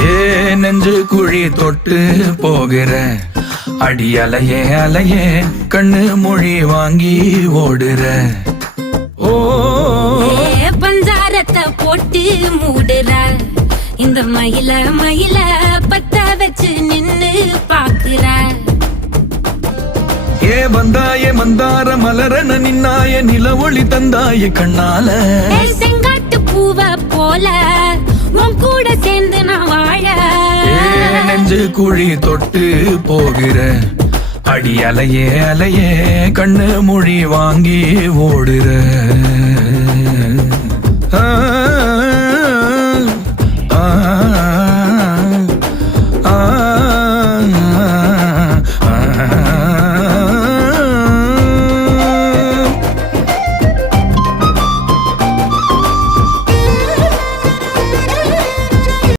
ஏ நெஞ்சு குழி தொட்டு போகிற அடி அலையே அலையே கண்ணு மொழி வாங்கி ஓடுற. ஓ பஞ்சாரத்தை போட்டு மூடுற இந்த மயில மயில பத்த வச்சு நின்னு பாக்குற. ஏ வந்தாய மந்தார மலரன நின்னாய நில ஒளி தந்தாய கண்ணால. செங்காட்டு பூவ போல உன் கூட சேர்ந்து நான் வாழ. நெஞ்சு குழி தொட்டு போகிற அடி அலையே அலையே கண்ணு மொழி வாங்கி ஓடுற. ஆ ஆ